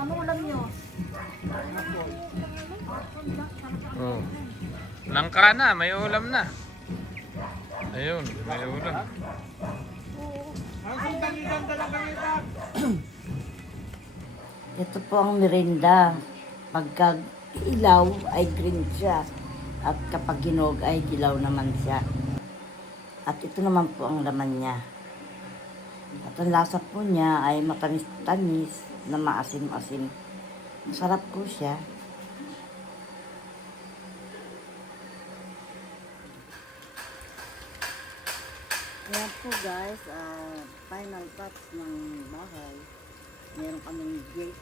Ano ulam nyo? Oh. Langka na, may ulam na. Ayun, may ulam. Ito po ang merinda. Pagka ilaw ay green siya. At kapag ginog ay dilaw naman siya. At ito naman po ang laman niya. At ang lasa po niya ay matamis-tamis na maasim-asim. Masarap po siya. Ayan po guys, final touch ng bahay. Meron kaming gate.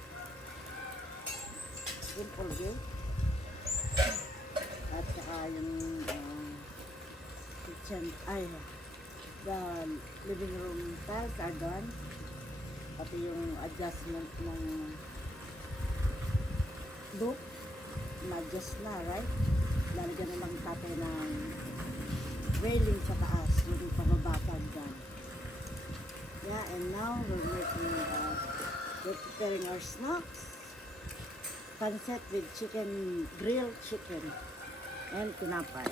Simple gate. At saka yung kitchen, the living room tiles are done. Pati yung adjustment ng look, na-adjust na, right? Lalagyan na lang tatay ng railing sa taas, yung pababakag dyan. Yeah, and now we're preparing our snacks. Pancit with chicken, grilled chicken, and tinapay.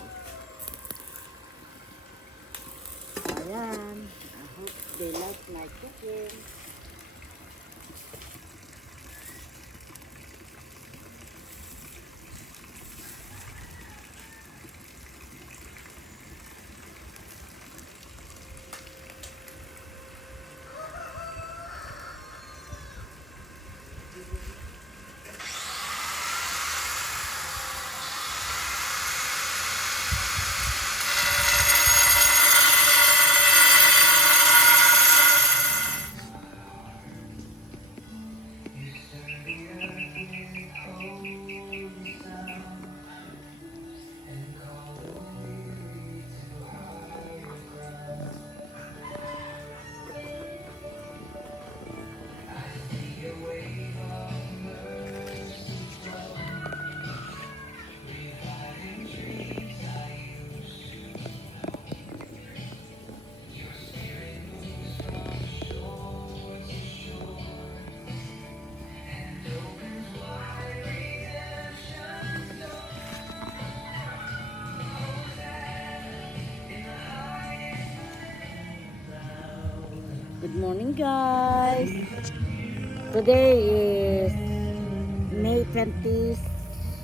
Ayan, I hope they like my cooking. Good morning guys. Today is May 26.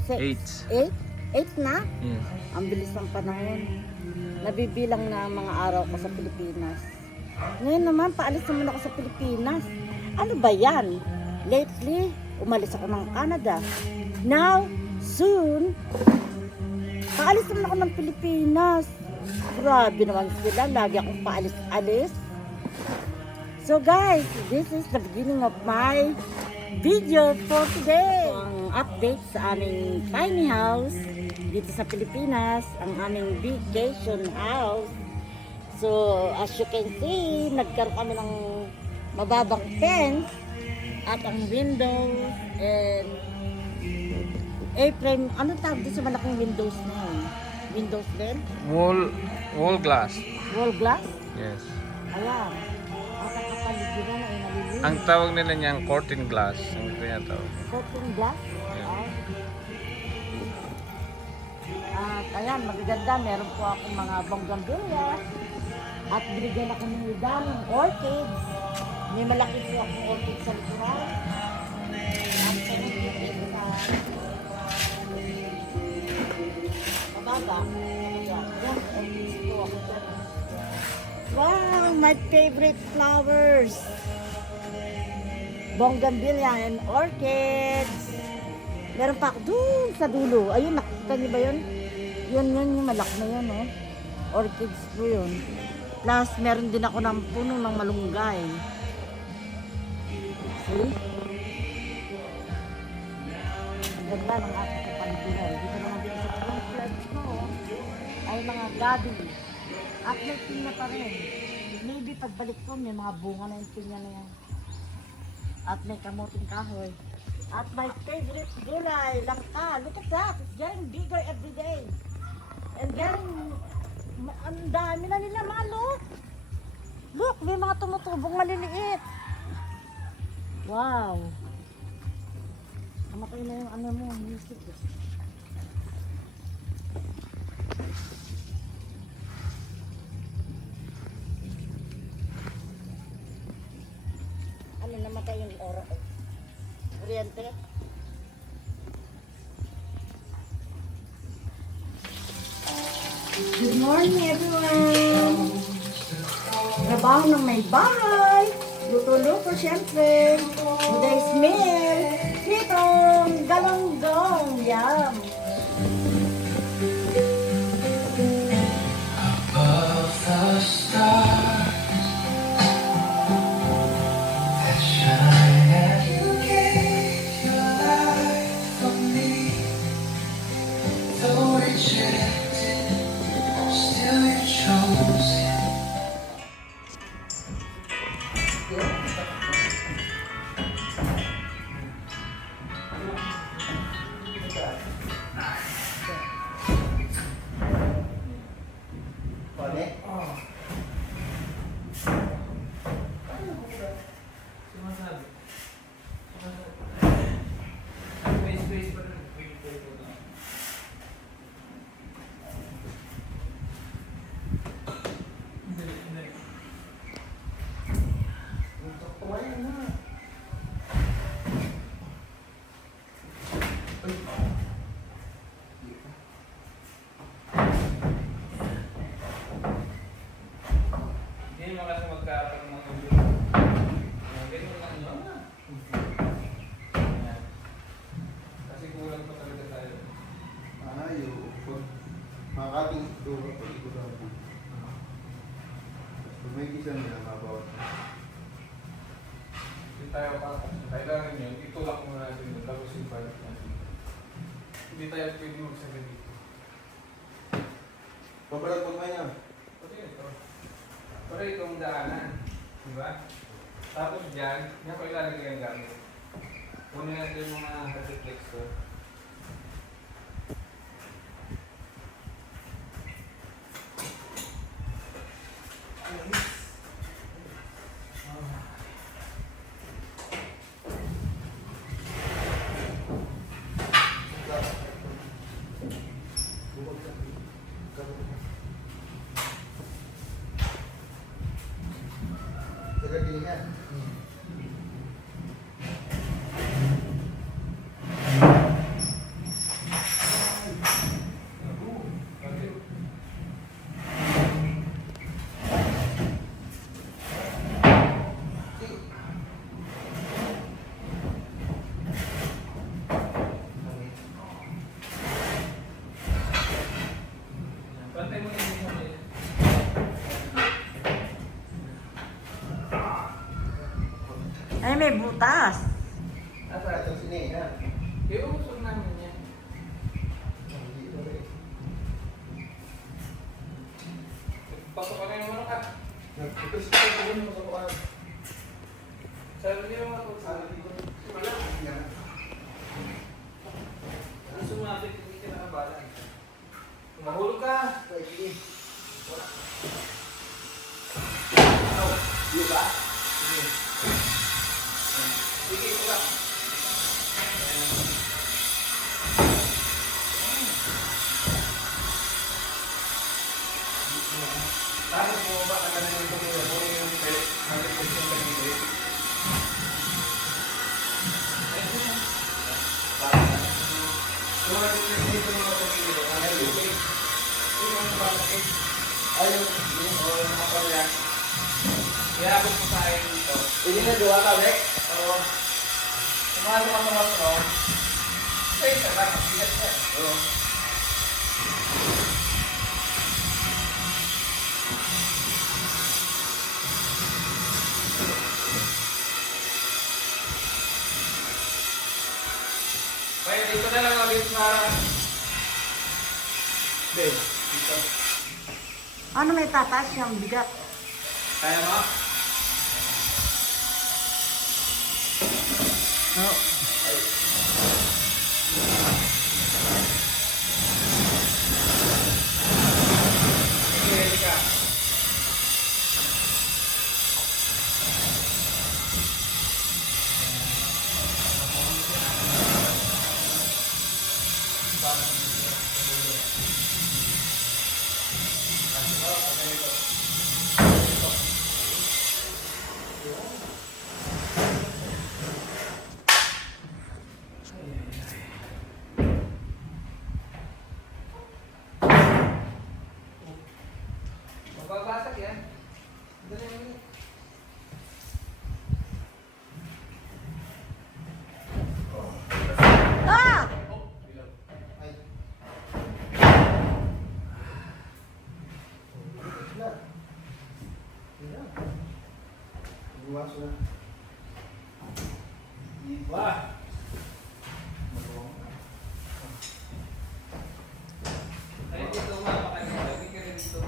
8 na? Yes. Ang bilis ng panahon. Nabibilang na ang mga araw ko sa Pilipinas. Ngayon naman, paalis naman ako sa Pilipinas. Ano ba yan? Lately, umalis ako ng Canada. Now, soon, paalis naman ako ng Pilipinas. Grabe naman sila. Lagi akong paalis-alis. So guys, this is the beginning of my video for today. Ang update sa aming tiny house dito sa Pilipinas, ang aming vacation house. So as you can see, nagkaroon kami ng mababang fence at ang windows and apron. Ano tawag dito sa malaking windows na yun? Windows din? Wall glass. Wall glass? Yes. Ayan. Ang kakapaligiran ay nalilinis. Ang tawag nila niyang curtain glass. Ang tinatawag. Curtain glass? Yeah. At ayan, magaganda. Meron po akong mga bonggambilya. At binigyan ako ng daming orchids. May malaki po akong orchid sa likuran. At pinigyan sa mabaga. Yan, orchids po ako. Wow, my favorite flowers. Bonggambilya and orchids. Meron pa ako doon sa dulo. Ayun, nakita niyo ba yun? Yun, yung malaki na yun, oh. Orchids po yun. Plus, meron din ako ng puno ng malunggay. See? Ang ganda ng aking kapaligiran. Dito naman din sa front flags ko, ay mga gabi. At may pinya pa rin. Maybe pagbalik ko, may mga bunga na yung pinya na yan. At may kamuting kahoy. At my favorite gulay, langka. Look at that. It's getting bigger every day. And then, ang dami na nila mga look. Look, may mga tumutubong maliliit. Wow. Namatay na yung ano mo, music. Ano, namatay yung kuryente? Good morning, everyone! Trabaho ng may bahay. Luto-luto, syempre. Today's meal. Hitong galonggong. Yum! Above the stars that shine, and you gave your life for me. Though rejected, still you chose. Hindi mo kasi magkakaroon ng ulo. Ganyan lang yun. Ayan. Kasi kulang pa talaga tayo. Ayaw. Pag makating doon, pag ikot ako. Pag may kisa nila, mabawat. Hindi tayo kailangan yun. Itulak muna natin yun. Tapos yung balik natin. Hindi tayo pwede magsagal dito. Pabalag pag may niya. Pati ito. Pero itong daanan. Diba? Tapos dyan, yan ko ilalagay ang gamit. Kunin natin yung mga reflex ko. Lagay yan. Pantay mo yung mga Ay, may butas. Asa itong sini, ha? kaya usog namin yan. Pasok ka na yung ano ka. Nagpipis ko ito yung masatuan. Sabi niyo mga to. Wala. Ang sumapit, hindi ka nakabalan. Kung mahulog ka. Sige. Di ba? Sige. Sige, ito ba? Tapos bumaba ka na ng tumulong mo yung belt. Ang request yung kanilip. Ayun yun. Parang yung mga request dito mga tumulong. Ang request. Yung mga bakit. Ayun. Yung nakaparya. Iabot mo sa akin dito. Hindi na duwa ka, Bek? Oo. Sumalo ka mga pro. Ito yung sarap. Bigat ka. Oo. Kaya dito na lang ulit sa... Dave, dito. Ano may tatas yung bigat? Kaya mo? Oo. Sige, ready ka. sila. Iba. Ay, dito mapakaganda. Hindi ka rin dito.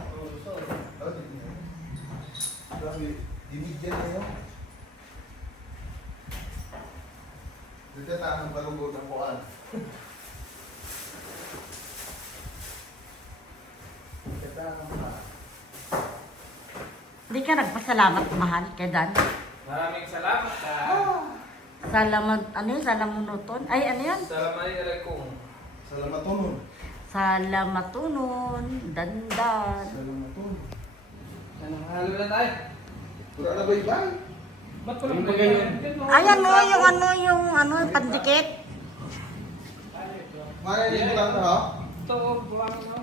Oh, di niya. Grabe, dinigyan na yun. Dito tayo ng balunggo ng kuan. Dito tayo ng kuan. Hindi ka nagpasalamat, mahal, kay Dan. Maraming salamat ka. Salamunuton. Ay, ano yan? Salamat rin kong. Salamat tunod. Salamatunon, dandan. Salamat tunod. Halo na tayo. Pura na ba iba? Ba't ko lang yun? Ayan mo, yung pandikit. Mana yung bulan na ha? Ito, buwang no?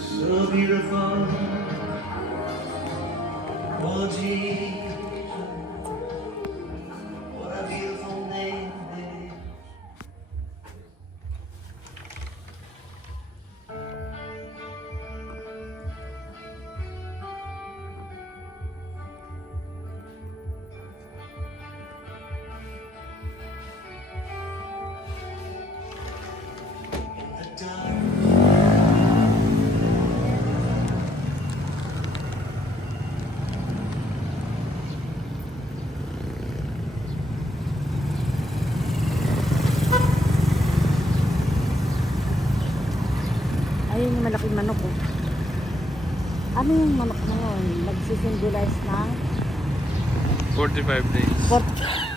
So beautiful, oh Jesus, what a beautiful name it is. In the dark. Ayun yung malaking manok, oh. Ano yung manok na yun? Nagsisimbolize ng 45 days. 40